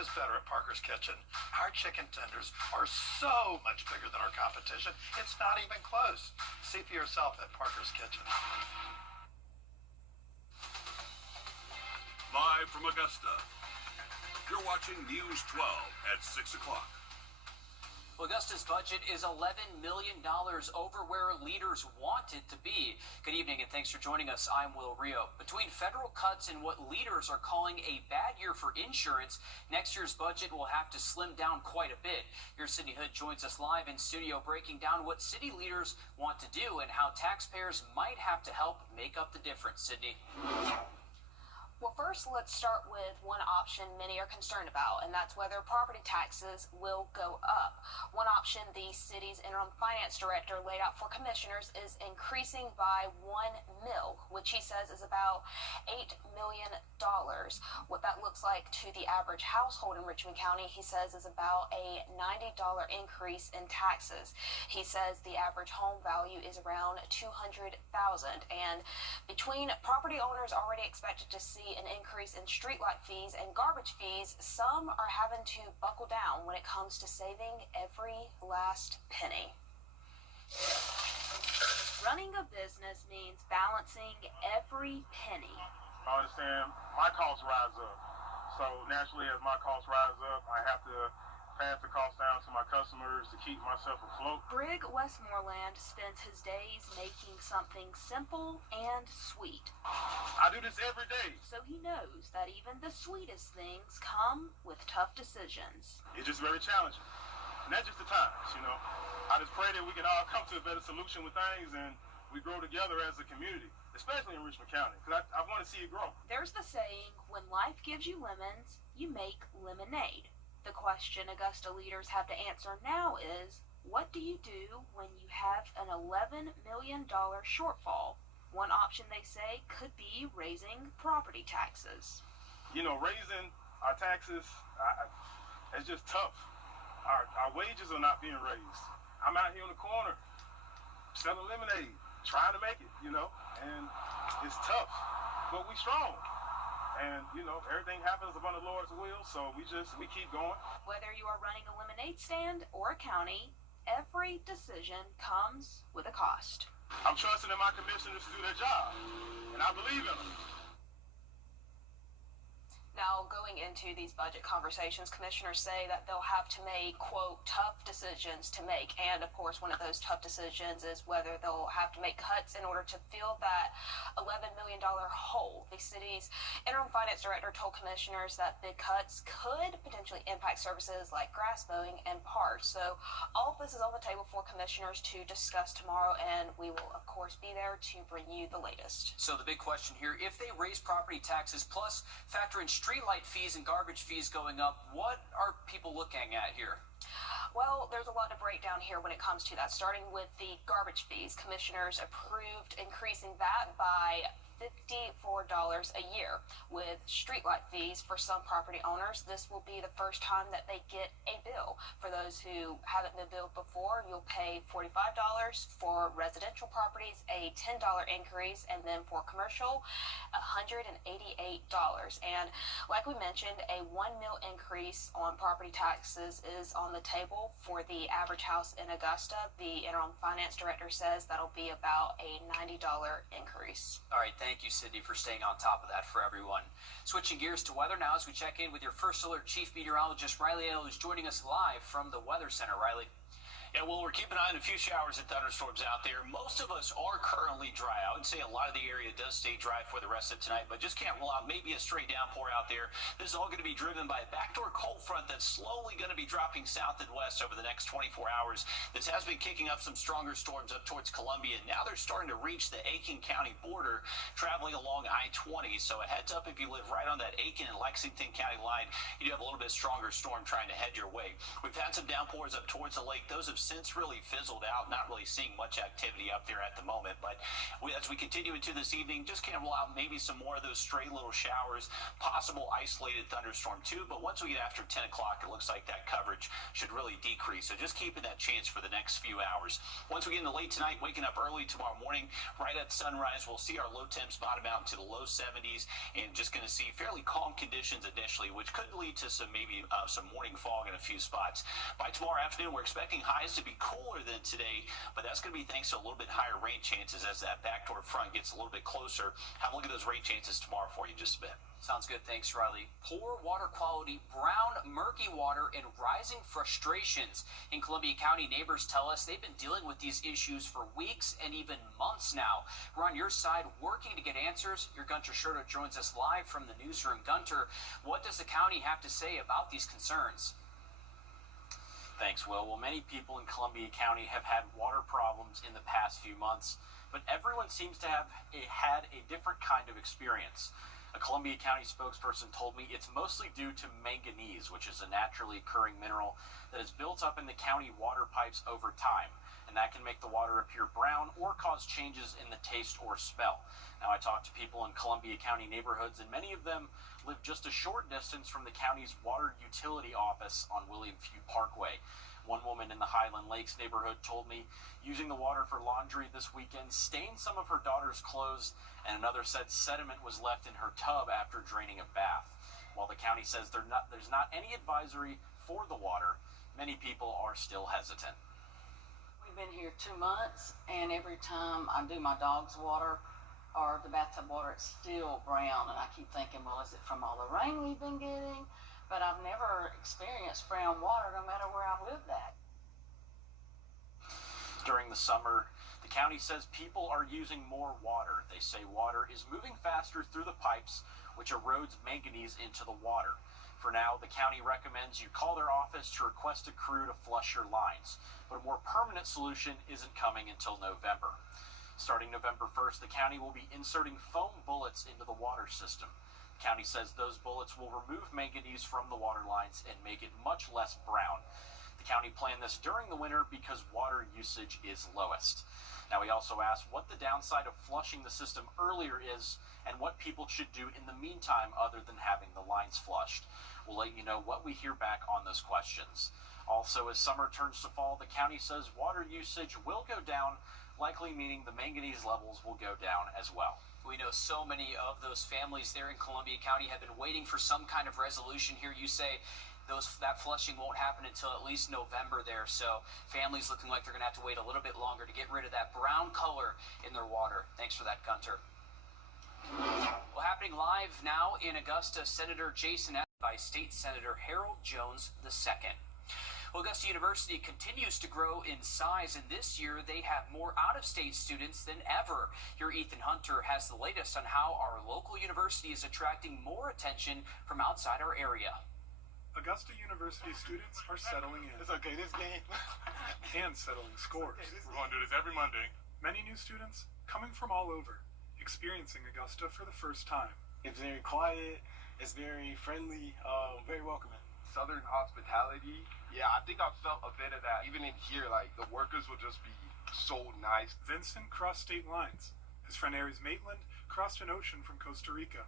is better at Parker's Kitchen. Our chicken tenders are so much bigger than our competition, it's not even close. See for yourself at Parker's Kitchen. Live from Augusta, you're watching News 12 at 6 o'clock. Augusta's budget is $11 million over where leaders want it to be. Good evening and thanks for joining us. I'm Will Rio. Between federal cuts and what leaders are calling a bad year for insurance, next year's budget will have to slim down quite a bit. Here's Sydney Hood joins us live in studio breaking down what city leaders want to do and how taxpayers might have to help make up the difference. Sydney. Well, first, let's start with one option many are concerned about, and that's whether property taxes will go up. One option the city's interim finance director laid out for commissioners is increasing by $1 million, which he says is about $8 million. What that looks like to the average household in Richmond County, he says, is about a $90 increase in taxes. He says the average home value is around $200,000, and between property owners already expected to see an increase in streetlight fees and garbage fees, some are having to buckle down when it comes to saving every last penny. Running a business means balancing every penny. I understand my costs rise up. So naturally, as my costs rise up, I have to pass the cost down to my customers to keep myself afloat. Brig Westmoreland spends his days making something simple and sweet. I do this every day. So he knows that even the sweetest things come with tough decisions. It's just very challenging. And that's just the times, you know. I just pray that we can all come to a better solution with things and we grow together as a community, especially in Richmond County, because I want to see it grow. There's the saying, when life gives you lemons, you make lemonade. The question Augusta leaders have to answer now is, what do you do when you have an $11 million shortfall? One option, they say, could be raising property taxes. You know, raising our taxes, it's just tough. Our wages are not being raised. I'm out here on the corner selling lemonade, trying to make it, you know, and it's tough, but we strong. And, you know, everything happens upon the Lord's will, so we keep going. Whether you are running a lemonade stand or a county, every decision comes with a cost. I'm trusting in my commissioners to do their job, and I believe in them. Now, going into these budget conversations, commissioners say that they'll have to make, quote, tough decisions to make. And, of course, one of those tough decisions is whether they'll have to make cuts in order to fill that $11 million hole. The city's interim finance director told commissioners that big cuts could potentially impact services like grass mowing and parks. So all of this is on the table for commissioners to discuss tomorrow, and we will, of course, be there to bring you the latest. So the big question here, if they raise property taxes plus factor in streetlight fees and garbage fees going up, what are people looking at here? Well, there's a lot to break down here when it comes to that. Starting with the garbage fees, commissioners approved increasing that by $54 a year. With streetlight fees for some property owners, this will be the first time that they get a bill. For those who haven't been billed before, you'll pay $45 for residential properties, a $10 increase, and then for commercial, $188. And like we mentioned, a $1 million increase on property taxes is on the table for the average house in Augusta. The interim finance director says that'll be about a $90 increase. All right, thank you, Sydney, for staying on top of that for everyone. Switching gears to weather now as we check in with your First Alert Chief Meteorologist, Riley Ailes, who's joining us live from the Weather Center. Riley. Yeah, well, we're keeping an eye on a few showers and thunderstorms out there. Most of us are currently dry. I would say a lot of the area does stay dry for the rest of tonight, but just can't rule out maybe a stray downpour out there. This is all going to be driven by a backdoor cold front that's slowly going to be dropping south and west over the next 24 hours. This has been kicking up some stronger storms up towards Columbia. Now they're starting to reach the Aiken County border, traveling along I-20. So a heads up if you live right on that Aiken and Lexington County line, you do have a little bit stronger storm trying to head your way. We've had some downpours up towards the lake. Those have since really fizzled out, not really seeing much activity up there at the moment. But as we continue into this evening, just can't rule out maybe some more of those stray little showers, possible isolated thunderstorm too. But once we get after 10 o'clock, it looks like that coverage should really decrease. So just keeping that chance for the next few hours. Once we get into late tonight, waking up early tomorrow morning, right at sunrise, we'll see our low temps bottom out into the low 70s, and just going to see fairly calm conditions initially, which could lead to some maybe some morning fog in a few spots. By tomorrow afternoon, we're expecting highs to be cooler than today, but that's going to be thanks to a little bit higher rain chances as that backdoor front gets a little bit closer. Have a look at those rain chances tomorrow for you in just a bit. Sounds good. Thanks, Riley. Poor water quality, brown, murky water, and rising frustrations. In Columbia County, neighbors tell us they've been dealing with these issues for weeks and even months now. We're on your side working to get answers. Your Gunter Schroeder joins us live from the newsroom. Gunter, what does the county have to say about these concerns? Thanks, Will. Well, many people in Columbia County have had water problems in the past few months, but everyone seems to have had a different kind of experience. A Columbia County spokesperson told me it's mostly due to manganese, which is a naturally occurring mineral that is built up in the county water pipes over time, and that can make the water appear brown or cause changes in the taste or smell. Now, I talked to people in Columbia County neighborhoods, and many of them live just a short distance from the county's water utility office on William Few Parkway. One woman in the Highland Lakes neighborhood told me using the water for laundry this weekend stained some of her daughter's clothes, and another said sediment was left in her tub after draining a bath. While the county says there's not any advisory for the water, many people are still hesitant. We've been here 2 months, and every time I do my dog's water or the bathtub water, it's still brown, and I keep thinking, well, is it from all the rain we've been getting? But I've never experienced brown water no matter where I've lived at. During the summer, the county says people are using more water. They say water is moving faster through the pipes, which erodes manganese into the water. For now, the county recommends you call their office to request a crew to flush your lines, but a more permanent solution isn't coming until November. Starting November 1st, the county will be inserting foam bullets into the water system. The county says those bullets will remove manganese from the water lines and make it much less brown. The county planned this during the winter because water usage is lowest. Now, we also asked what the downside of flushing the system earlier is and what people should do in the meantime other than having the lines flushed. We'll let you know what we hear back on those questions. Also, as summer turns to fall, the county says water usage will go down, likely meaning the manganese levels will go down as well. We know so many of those families there in Columbia County have been waiting for some kind of resolution here. You say that flushing won't happen until at least November there, so families looking like they're going to have to wait a little bit longer to get rid of that brown color in their water. Thanks for that, Gunter. Well, happening live now in Augusta, Senator Jason by State Senator Harold Jones II. Well, Augusta University continues to grow in size, and this year they have more out-of-state students than ever. Here, Ethan Hunter has the latest on how our local university is attracting more attention from outside our area. Augusta University students are settling in. It's okay, this game. And settling scores. We're going to do this every Monday. Many new students coming from all over, experiencing Augusta for the first time. It's very quiet, it's very friendly, very welcoming. Southern hospitality. Yeah, I think I felt a bit of that. Even in here, like, the workers will just be so nice. Vincent crossed state lines. His friend Aries Maitland crossed an ocean from Costa Rica.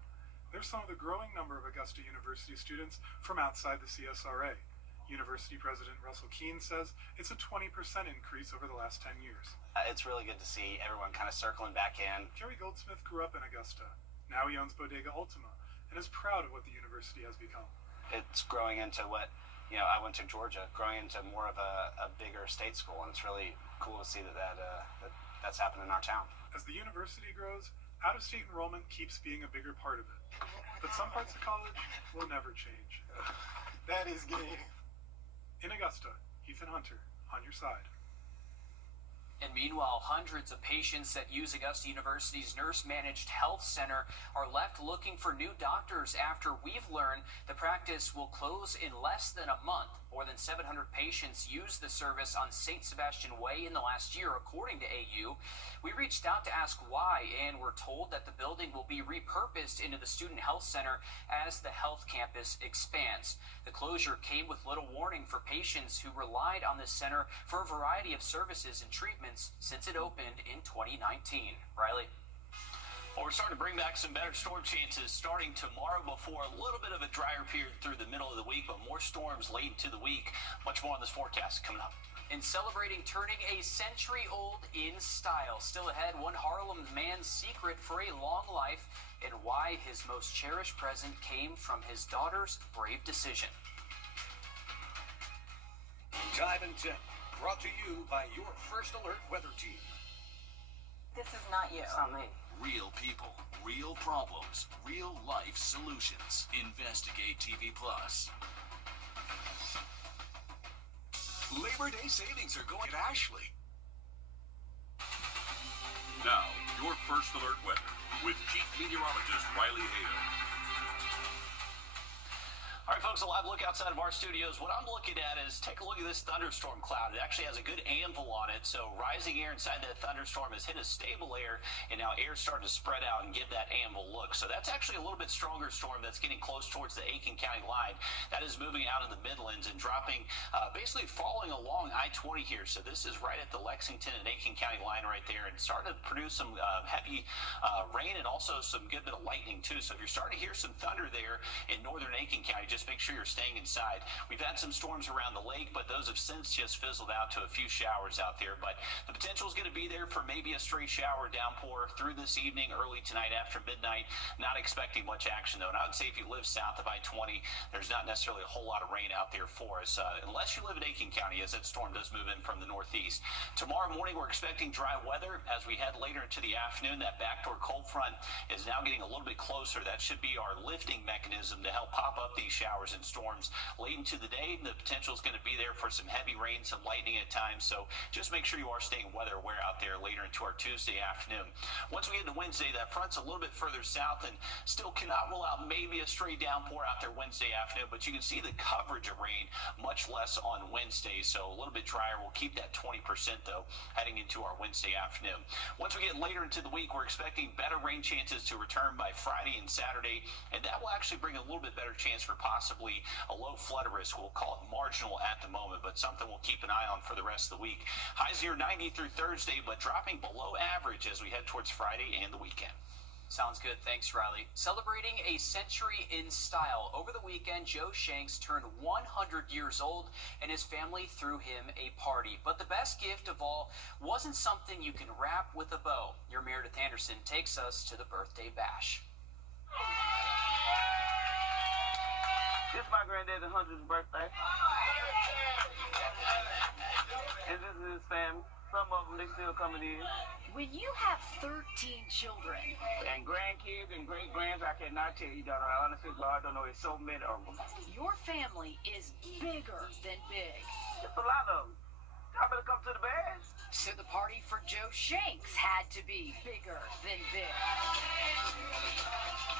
There's some of the growing number of Augusta University students from outside the CSRA. University President Russell Keene says it's a 20% increase over the last 10 years. It's really good to see everyone kind of circling back in. Jerry Goldsmith grew up in Augusta. Now he owns Bodega Ultima and is proud of what the university has become. It's growing into what, I went to Georgia, growing into more of a bigger state school, and it's really cool to see that's happening in our town. As the university grows, out-of-state enrollment keeps being a bigger part of it. But some parts of college will never change. That is gay. In Augusta, Ethan Hunter, on your side. And meanwhile, hundreds of patients that use Augusta University's nurse-managed health center are left looking for new doctors after we've learned the practice will close in less than a month. More than 700 patients used the service on St. Sebastian Way in the last year, according to AU. We reached out to ask why, and we're told that the building will be repurposed into the student health center as the health campus expands. The closure came with little warning for patients who relied on this center for a variety of services and treatments since it opened in 2019. Riley? Well, we're starting to bring back some better storm chances starting tomorrow before a little bit of a drier period through the middle of the week, but more storms late into the week. Much more on this forecast coming up. In celebrating turning a century-old in style. Still ahead, one Harlem man's secret for a long life and why his most cherished present came from his daughter's brave decision. Time and 10, brought to you by your First Alert weather team. This is not you. It's not me. Real people, real problems, real life solutions. Investigate TV Plus. Labor Day savings are going at Ashley. Now, your First Alert weather with Chief Meteorologist Riley Hale. All right, folks, a live look outside of our studios. What I'm looking at is take a look at this thunderstorm cloud. It actually has a good anvil on it, so rising air inside that thunderstorm has hit a stable air, and now air's starting to spread out and give that anvil look. So that's actually a little bit stronger storm that's getting close towards the Aiken County line. That is moving out in the Midlands and dropping, basically falling along I-20 here. So this is right at the Lexington and Aiken County line right there, and starting to produce some heavy rain and also some good bit of lightning, too. So if you're starting to hear some thunder there in northern Aiken County, just make sure you're staying inside. We've had some storms around the lake, but those have since just fizzled out to a few showers out there. But the potential is going to be there for maybe a stray shower downpour through this evening, early tonight after midnight. Not expecting much action, though. And I would say if you live south of I-20, there's not necessarily a whole lot of rain out there for us, unless you live in Aiken County, as that storm does move in from the northeast. Tomorrow morning, we're expecting dry weather. As we head later into the afternoon, that backdoor cold front is now getting a little bit closer. That should be our lifting mechanism to help pop up these showers and storms late into the day. The potential is going to be there for some heavy rain, some lightning at times. So just make sure you are staying weather aware out there later into our Tuesday afternoon. Once we get to Wednesday, that front's a little bit further south and still cannot rule out maybe a stray downpour out there Wednesday afternoon. But you can see the coverage of rain much less on Wednesday. So a little bit drier. We'll keep that 20% though heading into our Wednesday afternoon. Once we get later into the week, we're expecting better rain chances to return by Friday and Saturday. And that will actually bring a little bit better chance for possibly a low flood risk. We'll call it marginal at the moment, but something we'll keep an eye on for the rest of the week. Highs near 90 through Thursday, but dropping below average as we head towards Friday and the weekend. Sounds good. Thanks, Riley. Celebrating a century in style. Over the weekend, Joe Shanks turned 100 years old, and his family threw him a party. But the best gift of all wasn't something you can wrap with a bow. Your Meredith Anderson takes us to the birthday bash. This is my granddad's 100th birthday. And this is his family. Some of them, they still coming in. When you have 13 children and grandkids and great-grands, I cannot tell you, daughter. I honestly, God, I don't know. It's so many of them. Your family is bigger than big. It's a lot of them. Y'all better come to the bash. So the party for Joe Shanks had to be bigger than big.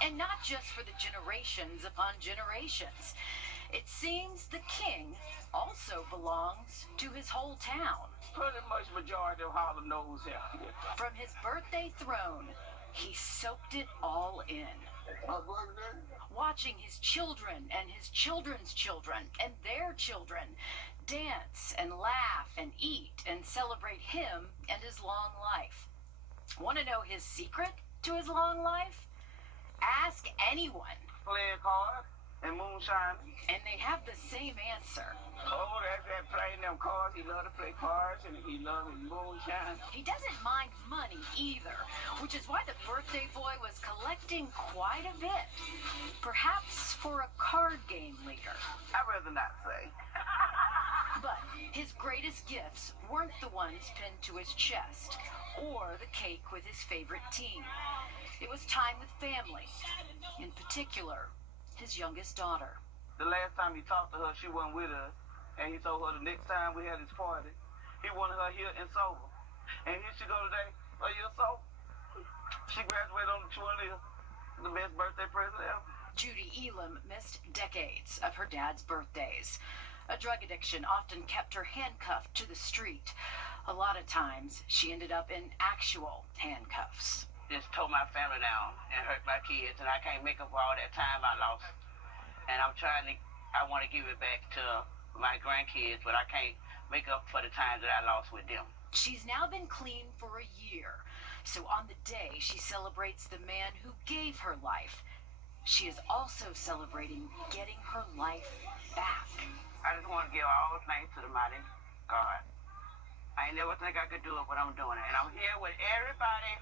And not just for the generations upon generations. It seems the king also belongs to his whole town. Pretty much majority of Harlem knows him. From his birthday throne, he soaked it all in. Watching his children and his children's children and their children dance and laugh and eat and celebrate him and his long life. Want to know his secret to his long life? Ask anyone. Playing cards and moonshine. And they have the same answer. Oh, that's that playing them cards. He loved to play cards and he loved his moonshine. He doesn't mind money either, which is why the birthday boy was collecting quite a bit. Perhaps for a card game leader. I'd rather not say. But his greatest gifts weren't the ones pinned to his chest or the cake with his favorite team. It was time with family, in particular, his youngest daughter. The last time he talked to her, she wasn't with us, and he told her the next time we had his party, he wanted her here and sober. And here she go today, a year or so. She graduated on the 20th, the best birthday present ever. Judy Elam missed decades of her dad's birthdays. A drug addiction often kept her handcuffed to the street. A lot of times, she ended up in actual handcuffs. Just tore my family down and hurt my kids, and I can't make up for all that time I lost. And I want to give it back to my grandkids, but I can't make up for the time that I lost with them. She's now been clean for a year. So on the day she celebrates the man who gave her life, she is also celebrating getting her life back. I just want to give all thanks to the mighty God. I ain't never think I could do it, but I'm doing it. And I'm here with everybody.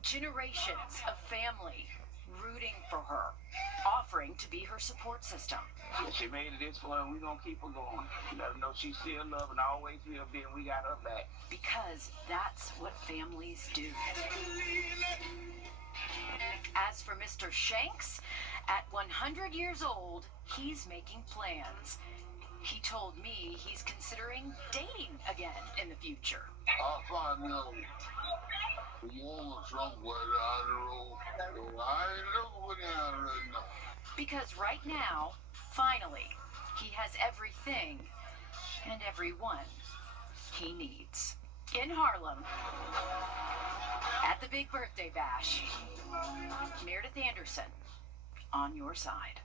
Generations of family rooting for her, offering to be her support system. She made it this far, and we're going to keep her going. Let her know she's still loved and always will be, and we got her back. Because that's what families do. As for Mr. Shanks, at 100 years old, he's making plans. He told me he's considering dating again in the future. I'll find a woman somewhere down the road. I ain't looking at her right now. Because right now, finally, he has everything and everyone he needs. In Harlem, at the Big Birthday Bash, Meredith Anderson, on your side.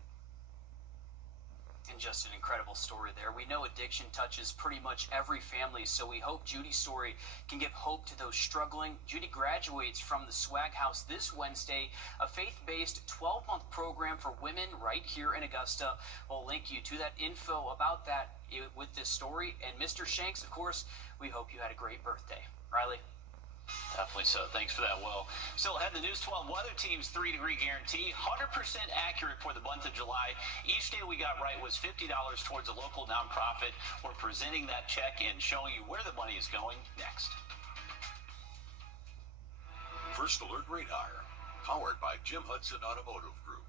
And just an incredible story there. We know addiction touches pretty much every family, so we hope Judy's story can give hope to those struggling. Judy graduates from the Swag House this Wednesday, a faith-based 12-month program for women right here in Augusta. We'll link you to that info about that with this story. And Mr. Shanks, of course, we hope you had a great birthday. Riley? Definitely so. Thanks for that, Will. Still ahead, the News 12 weather team's 3-degree guarantee, 100% accurate for the month of July. Each day we got right was $50 towards a local nonprofit. We're presenting that check and showing you where the money is going next. First Alert Radar, powered by Jim Hudson Automotive Group.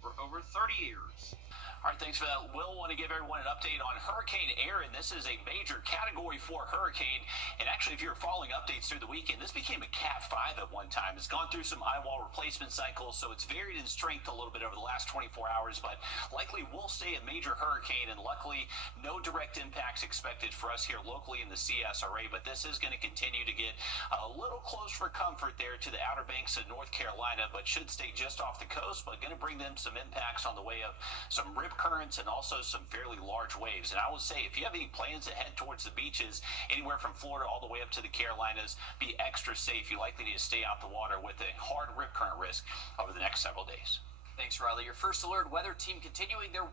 For over 30 years. All right, thanks for that. Will want to give everyone an update on Hurricane Aaron. This is a major Category 4 hurricane. And actually, if you're following updates through the weekend, this became a Cat 5 at one time. It's gone through some eyewall replacement cycles, so it's varied in strength a little bit over the last 24 hours, but likely will stay a major hurricane. And luckily, no direct impacts expected for us here locally in the CSRA, but this is going to continue to get a little close for comfort there to the Outer Banks of North Carolina, but should stay just off the coast, but going to bring them some impacts on the way of some rip currents and also some fairly large waves. And I will say, if you have any plans to head towards the beaches, anywhere from Florida all the way up to the Carolinas, be extra safe. You likely need to stay out the water with a hard rip current risk over the next several days. Thanks, Riley. Your First Alert weather team continuing their 100%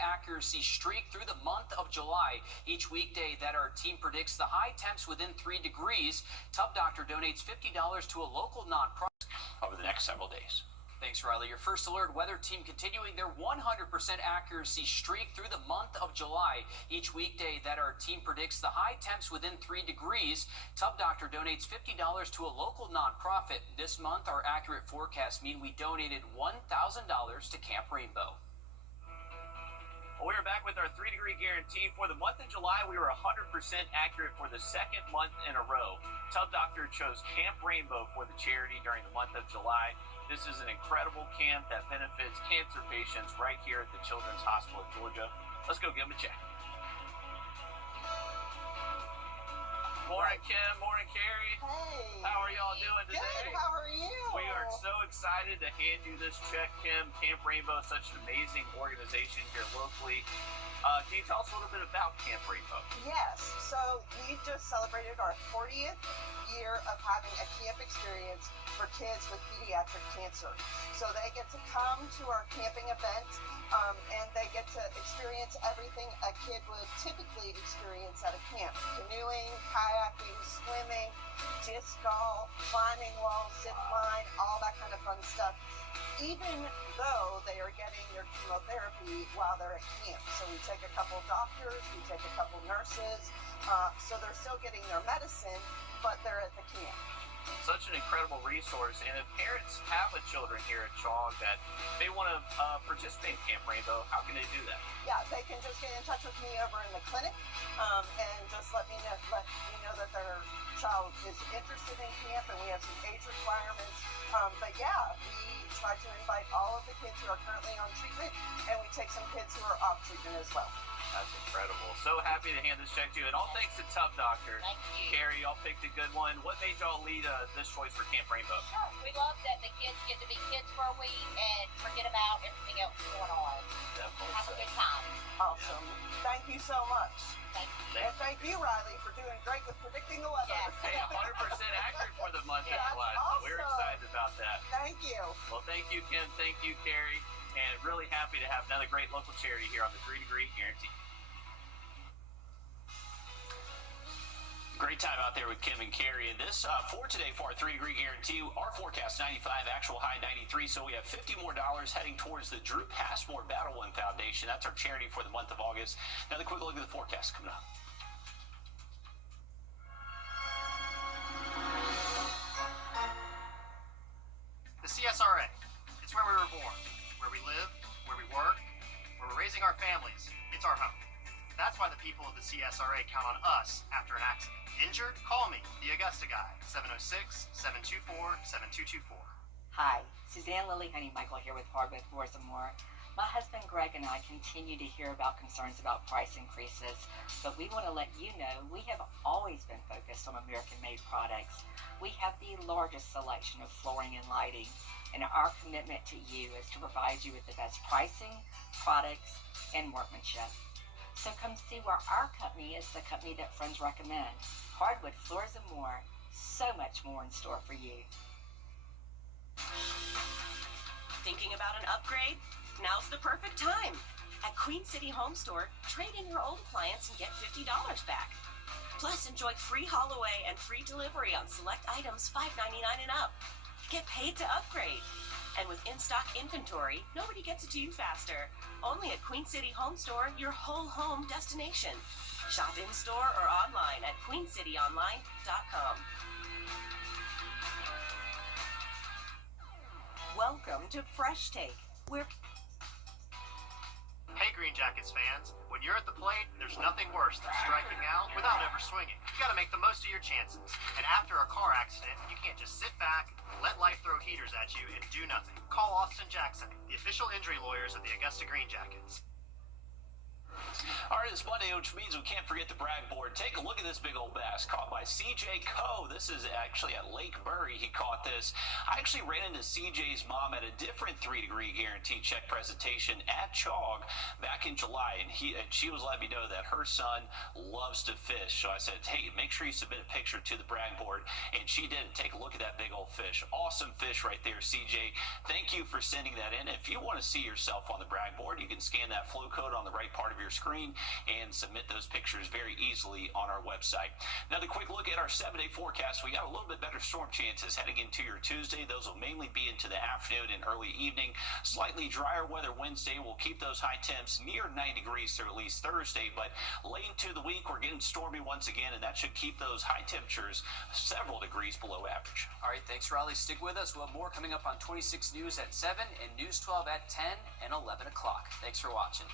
accuracy streak through the month of July. Each weekday that our team predicts the high temps within 3 degrees. Tub Doctor donates $50 to a local nonprofit over the next several days. Thanks, Riley. Your First Alert weather team continuing their 100% accuracy streak through the month of July. Each weekday that our team predicts the high temps within 3 degrees. Tub Doctor donates $50 to a local nonprofit. This month, our accurate forecasts mean we donated $1,000 to Camp Rainbow. We are back with our 3-degree guarantee. For the month of July, we were 100% accurate for the second month in a row. Tub Doctor chose Camp Rainbow for the charity during the month of July. This is an incredible camp that benefits cancer patients right here at the Children's Hospital of Georgia. Let's go give them a check. Morning, Kim. Morning, Carrie. Hey. How are y'all doing today? Good. How are you? We are so excited to hand you this check, Kim. Camp Rainbow is such an amazing organization here locally. Can you tell us a little bit about Camp Rainbow? Yes. So we just celebrated our 40th year of having a camp experience for kids with pediatric cancer. So they get to come to our camping event and they get to experience everything a kid would typically experience at a camp. Canoeing, kayaking, swimming, disc golf, climbing walls, zip line, all that kind of fun stuff. Even though they are getting their chemotherapy while they're at camp. So we take a couple doctors, we take a couple nurses, so they're still getting their medicine, but they're at the camp. Such an incredible resource, and if parents have a children here at CHOG that they want to participate in Camp Rainbow, how can they do that? Yeah, they can just get in touch with me over in the clinic and just let me know that their child is interested in camp, and we have some age requirements. But yeah, we try to invite all of the kids who are currently on treatment, and we take some kids who are off treatment as well. That's incredible. So happy to hand this check to you. And all thanks to Tub Doctor. Thank you. Carrie, y'all picked a good one. What made y'all lead this choice for Camp Rainbow? We love that the kids get to be kids for a week and forget about everything else going on. Definitely. Have a good time. Awesome. Thank you so much. Thank you. And thank you, Riley, for doing great with predicting the weather. Yeah. Hey, 100% accurate for the month of Yeah, July. awesome. So we're excited about that. Thank you. Well, thank you, Kim. Thank you, Carrie. And really happy to have another great local charity here on the 3 Degree Guarantee. Great time out there with Kim and Carrie. And this, for today, for our 3 Degree Guarantee, our forecast 95, actual high 93. So we have $50 more heading towards the Drew Passmore Battle One Foundation. That's our charity for the month of August. Another quick look at the forecast coming up. The CSRA. It's where we were born, where we live, where we work, where we're raising our families. It's our home. That's why the people of the CSRA count on us after an accident. Injured? Call me, the Augusta guy, 706-724-7224. Hi, Suzanne Lily Honey Michael here with Hardwick Wars and More. My husband Greg and I continue to hear about concerns about price increases, but we want to let you know we have always been focused on American-made products. We have the largest selection of flooring and lighting, and our commitment to you is to provide you with the best pricing, products, and workmanship. So come see where our company is the company that friends recommend. Hardwood Floors and More. So much more in store for you. Thinking about an upgrade? Now's the perfect time. At Queen City Home Store, trade in your old appliance and get $50 back. Plus, enjoy free haul away and free delivery on select items $5.99 and up. Get paid to upgrade. And with in-stock inventory, nobody gets it to you faster. Only at Queen City Home Store, your whole home destination. Shop in-store or online at queencityonline.com. Welcome to Fresh Take, where... Hey Green Jackets fans, when you're at the plate, there's nothing worse than striking out without ever swinging. You gotta make the most of your chances. And after a car accident, you can't just sit back, let life throw heaters at you, and do nothing. Call Austin Jackson, the official injury lawyers of the Augusta Green Jackets. All right, it's Monday, which means we can't forget the brag board. Take a look at this big old bass caught by CJ Coe. This is actually at Lake Bury. He caught this. I actually ran into CJ's mom at a different 3 Degree Guarantee check presentation at CHOG back in July, and she was letting me know that her son loves to fish. So I said, hey, make sure you submit a picture to the brag board, and she did. Take a look at that big old fish. Awesome fish right there, CJ. Thank you for sending that in. If you want to see yourself on the brag board, you can scan that flow code on the right part of your screen and submit those pictures very easily on our website. Now, the quick look at our 7-day forecast. We got a little bit better storm chances heading into your Tuesday. Those will mainly be into the afternoon and early evening. Slightly drier weather Wednesday will keep those high temps near 90 degrees through at least Thursday, but late into the week, we're getting stormy once again, and that should keep those high temperatures several degrees below average. All right, thanks, Riley. Stick with us. We'll have more coming up on 26 News at 7 and News 12 at 10 and 11 o'clock. Thanks for watching.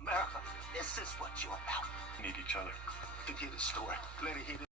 America, this is what you're about. Need each other. To hear the story. Let it hit it.